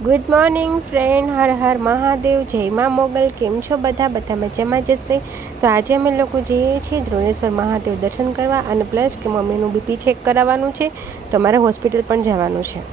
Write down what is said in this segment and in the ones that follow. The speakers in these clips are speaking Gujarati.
गुड मॉर्निंग फ्रेंड, हर हर महादेव, जय माँ मोगल। केम छो બધા મજામાં જશે। તો આજે અમે લોકો જઈએ છીએ દ્રોણેશ્વર મહાદેવ દર્શન કરવા અને પ્લસ કે મમ્મીનું બીપી ચેક કરાવવાનું છે, તો મારે હોસ્પિટલ પણ જવાનું છે।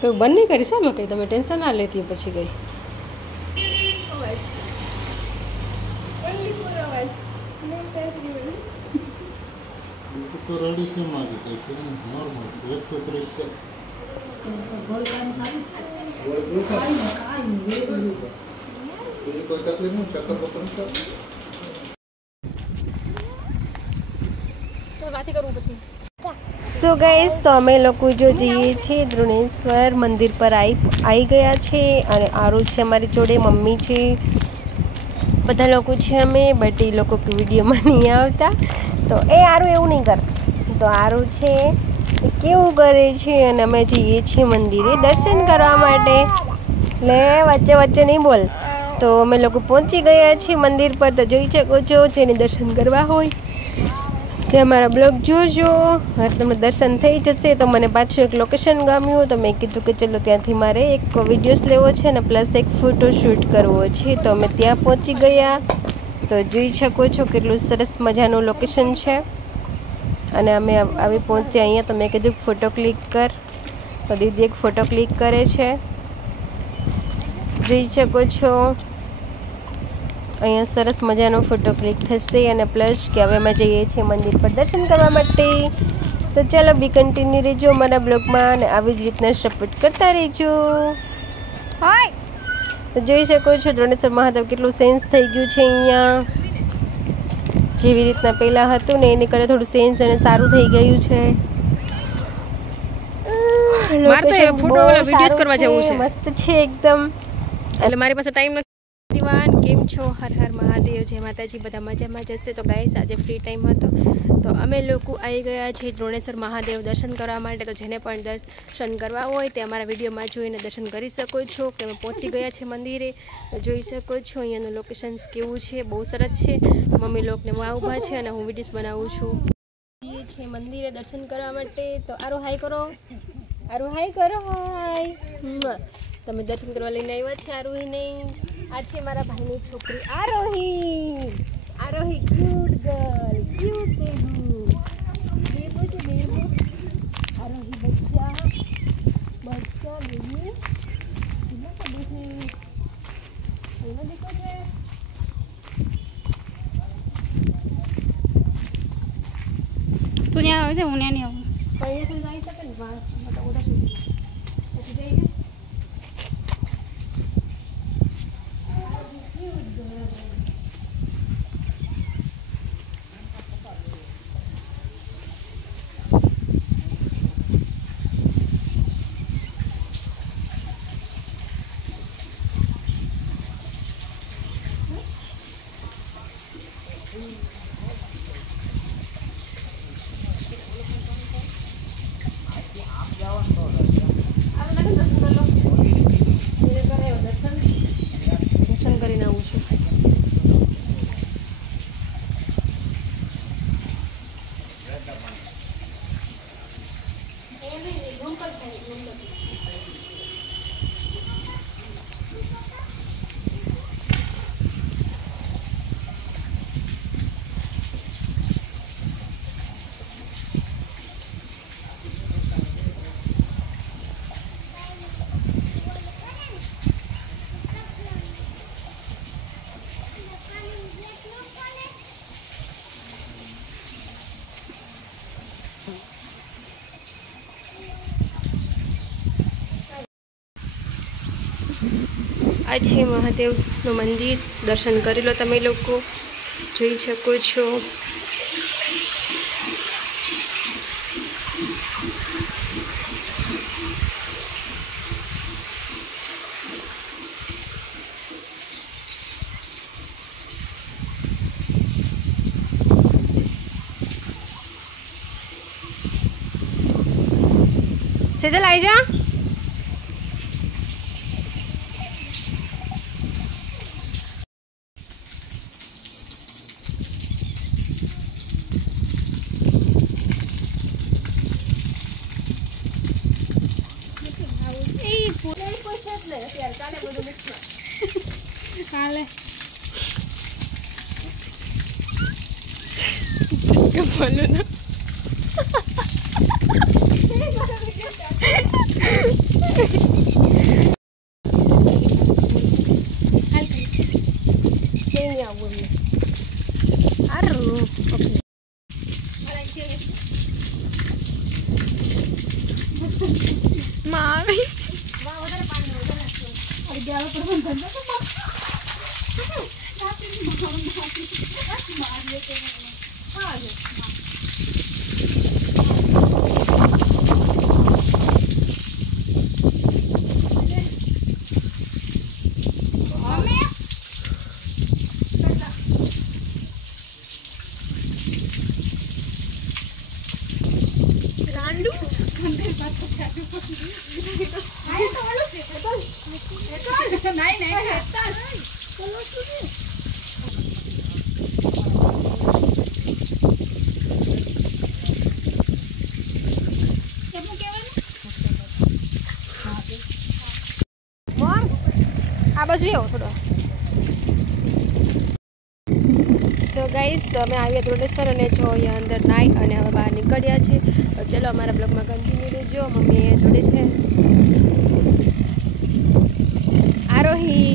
तो बंद नहीं करी मैं कही तमे टेन्शन ना लेती पछी गई सो गाइस, तो अमे लोग जो जाइए छे द्रोणेश्वर मंदिर पर आई गया छे अने आरू छे अमारी जोड़े, मम्मी छे, बधा लोग छे अमे, बट ए लोग विडियो में नहीं आवता। तो ए आरू एवं नहीं कर, तो आरू छे केवुं करे छे अने अमे जाइए छे मंदिरे दर्शन करवा माटे। ले वच्चे वच्चे नहीं बोल। तो अमे लोग पहुंची गया छे मंदिर पर। तो जोई शको छो जेने दर्शन करवा होय ते मारा ब्लॉग जोजो। तमने दर्शन थई जशे। तो मने पाछुं एक लोकेशन गम्युं, तो मैं कीधुं के चलो त्यांथी मारे एक विडियोस लेवो छे ने प्लस एक फोटोशूट करवो छे। तो अमे त्यां पहोंची गया। तो जोई शको छो केटलुं सरस मजानुं लोकेशन छे अने अमे आवी पहोंच्या अहींया। तो मैं कीधुं फोटो क्लिक कर, तो दीदी एक फोटो क्लिक करे छे। जोई शको छो अहींया सरस मजानो फोटो क्लिक थशे अने प्लस के हवे अमे जईए छीए मंदिर पर दर्शन करवा माटे। तो चलो बी कन्टिन्यू रहीजो मारा ब्लॉगमां अने आवी ज रीतना सपोर्ट करता रहीजो। हाय, तो जोई शको छो द्रोणेश्वर महादेव केटलुं चेन्ज थई गयुं छे। अहींया जेवी रीतना पहेला हतुं ने एनी करता थोडुं चेन्ज अने सारुं थई गयुं छे। मारे तो फोटो वाला वीडियोस करवा जेवुं छे, मस्त छे एकदम। એટલે મારી પાસે ટાઈમ નથી। દીવાન કેમ છો? હર હર મહાદેવ, જય માતાજી, બધા મજામાં જશે। તો ગાઈસ આજે ફ્રી ટાઈમ હતો, તો અમે લોકો આવી ગયા છે દ્રોણેશ્વર મહાદેવ દર્શન કરવા માટે। તો જેને પણ દર્શન કરવા હોય તે અમારા વિડીયોમાં જોઈને દર્શન કરી શકો છો કે અમે પહોંચી ગયા છે મંદિરે। તો જોઈ શકો છો અહીંયાનું લોકેશન કેવું છે, બહુ સરસ છે। મમ્મી લોકોને માં ઊભા છે અને હું વિડીયોસ બનાવું છું। જઈએ છીએ મંદિરે દર્શન કરવા માટે। તો આરો હાય કરો, આરો હાય કરો, હાય। તમે દર્શન કરવા લઈને આવ્યા છે આરોહી નહીં, આ છે મારા ભાઈની છોકરી આરોહી। આરોહી ક્यूट गर्ल, क्यूट बेबू, बेबू છે बेबू। આરોહી બચ્ચા બચ્ચા બેબી કેટલા કબે છે એનો દેખો છે। તું ત્યાં આવે છે, હું ત્યાં નહીં આવું। અહીંયા સુધી જઈ શકે ને, મતલબ ઓડા સુધી પછી જઈએ। આ છે મહાદેવનું મંદિર, દર્શન કરી લો તમે લોકો, જોઈ શકો છો. સેજલ આવી જા. કાલે બોલો ને આ બાજુ એવો થોડો. સો ગાઈસ, તો અમે આવ્યા દોડેશ્વર અને જો અહીંયા અંદર નાઈ અને હવે બહાર નીકળ્યા છે. ચલો અમારા બ્લોગમાં કન્ટિન્યુ રહેજો. મમ્મી એ જોડે છે આરોહી.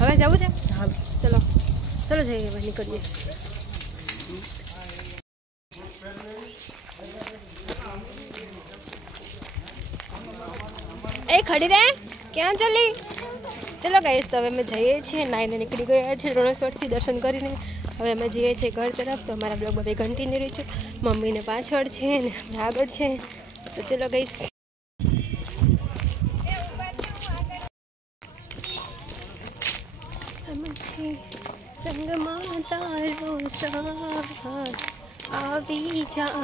હવે જવું છે? ચલો ચલો જઈએ, હવે નીકળીએ. એ ખડી રે, ક્યાં ચાલી? ચલો ગાઈસ, તો હવે અમે જઈએ છીએ, નાઈને નીકળી ગયા છે રણેશ્વરથી દર્શન કરીને. હવે અમે જઈએ છીએ ઘર તરફ. તો અમારા બ્લોગમાં બે કન્ટિન્યુ રહી છે. મમ્મીને પાછળ છે ને આગળ છે. તો ચલો ગાઈસ. સંગમાં તારો સાથ આવી જા.